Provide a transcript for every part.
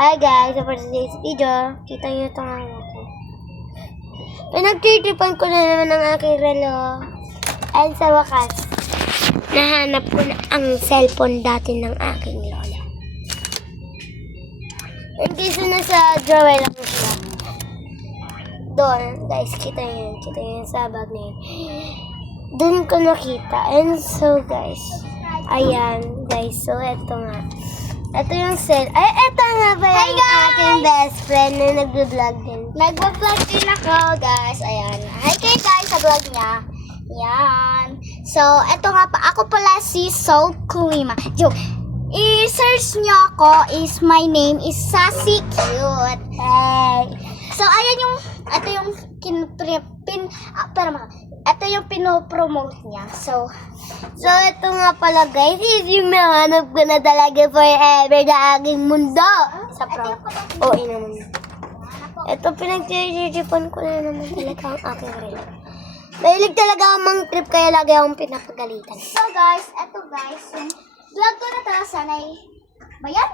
Hi guys, so for today's video, kita nyo itong ako. Pinagtitipan ko na naman ang aking relo. And sa wakas, nahanap ko na ang cellphone dati ng aking lola. And guys, nasa drawer lang siya. Doon, guys, kita nyo yung sa bag na yun. Doon ko nakita. And so guys, ayan guys, so eto nga. Ito yung set. Ay, ito nga ba yung aking best friend na nag-vlog din. Nag-vlog din ako, guys. Ayan. Hi kayo guys sa vlog niya. Yan. So, ito nga pa. Ako pala si Soul Kulima. Joke. I-search nyo ako is my name is Sassy Cute. Hey. So, ayan yung, ito yung ito yung pinopromote niya. So, ito nga pala guys, is yung nahanap ko na talaga forever na aking mundo. Sa prank. Oo, naman. Ito pinagtitipan ko na naman talaga ang aking relo. Mahilig talaga ang mang trip kaya lagi akong pinapagalitan. So guys, ito guys, yung vlog ko na to, sanay, ba yan?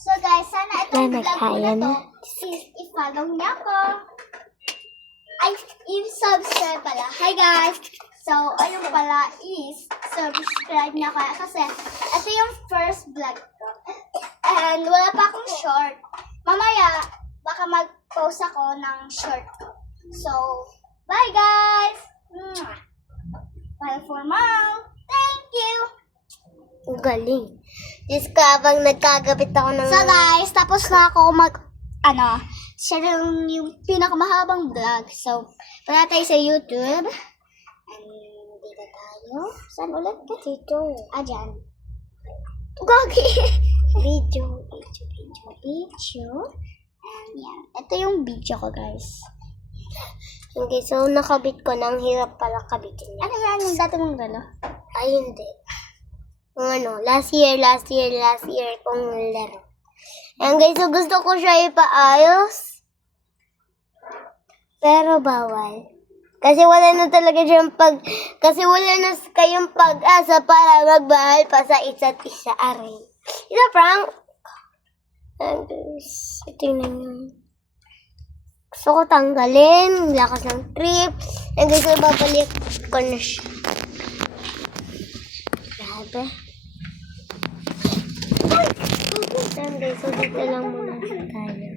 So guys, sana itong vlog ko na to, i-follow niya ako. Ay, i-subscribe pala. Hi guys! So, ayun pala is, subscribe niya kaya kasi ito yung first vlog ko. And wala pa akong short. Mamaya, baka mag-post ako ng short ko. So, bye guys! Bye for now! Thank you! Ang galing. Diyos ko, habang nagkagabit ako ng... So guys, tapos na ako siya lang yung pinakamahabang vlog. So, para tayo sa YouTube. And dito tayo. Saan ulit ka? Dito. Dyan. Gagi! Video. And yan. Ito yung video ko, guys. Okay, so nakabit ko na. Ang hirap pala kabitin niya. Ano yan? Yung dati mong galo? Ay, hindi. Yung last year kong laro. Ayan guys, so gusto ko siya ipaayos. Pero bawal. Kasi wala na talaga siyang kasi wala na kayong pag-asa para magmahal pa sa isa't isa. Aray. Isa prank. Ayan guys, tingnan nyo. Gusto ko tanggalin. Lakas ng trip. Ayan guys, so babalik ko na siya. Grabe. Ayan guys, so dito lang muna tayo.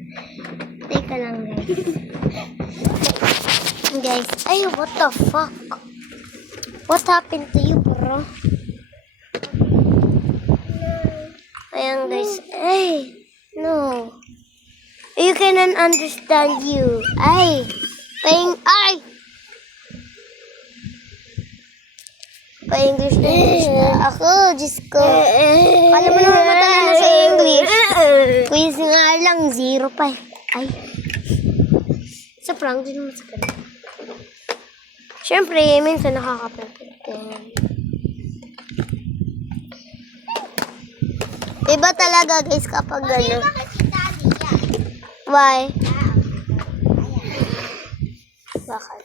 Teka lang guys. Guys, ay, what the fuck? What happened to you, bro? Ayan guys, ay, no. You cannot understand you. Ay, Pa-English na ako, Diyos ko. Kala mo naman matali na sa English. Quiz nga lang, 0 pa. Ay. Sa prank din naman sa kanila. Siyempre, minsan nakaka-perfect. Iba talaga guys kapag gano'n. Why? Bakit?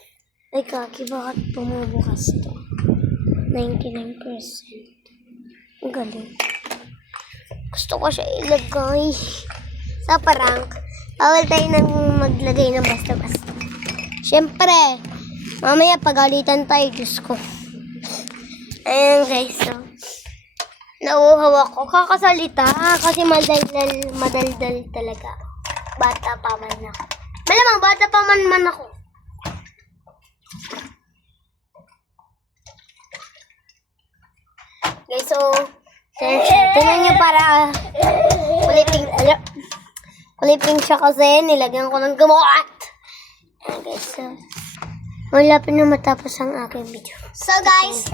Ay kaki, bakit bumubukas to? 99%. Ang galing. Gusto ko siya ilagay sa prank. Bawal tayo nang maglagay ng basta-basta. Siyempre, mamaya pagalitan tayo, Diyos ko. Ayan guys, so. Nauuhaw ako. Kakasalita kasi madaldal talaga. Bata pa man ako. Malamang, bata pa man ako. Guys, so, tingnan nyo para kuliping siya kasi nilagyan ko ng gamot. Ayan guys, so, malapit na matapos ang aking video. So guys,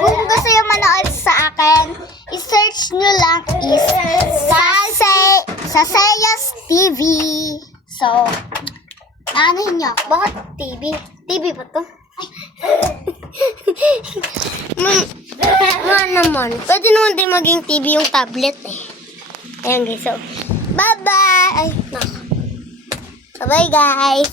kung gusto yung manood sa akin, i-search nyo lang is Saseyas TV. So, anuhin nyo. Bakit TV? TV ba to? Naman. Pwede naman din maging TV yung tablet eh. Ayan guys, so, bye-bye! Ay, bye guys!